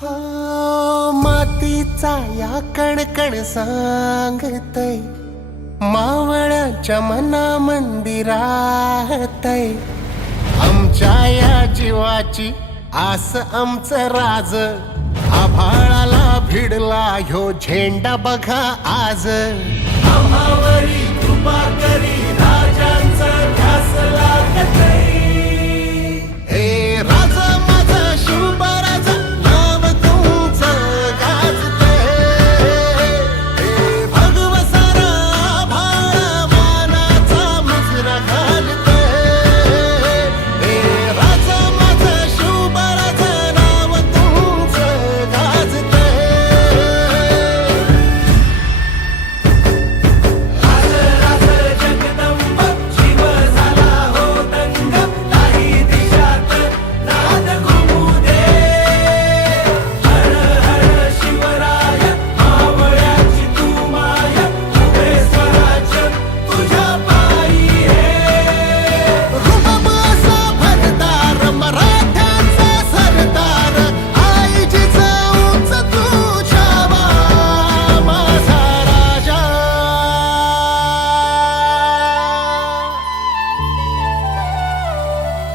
हो मातीचा या कणकण सांगतय मावळ्याच्या मना मंदिरातय आमच्या या जीवाची आस आमचं राज आभाळाला भिडला ह्यो झेंडा बघा आज आम्हावरी कृपा करी राजांचा ध्यास लागत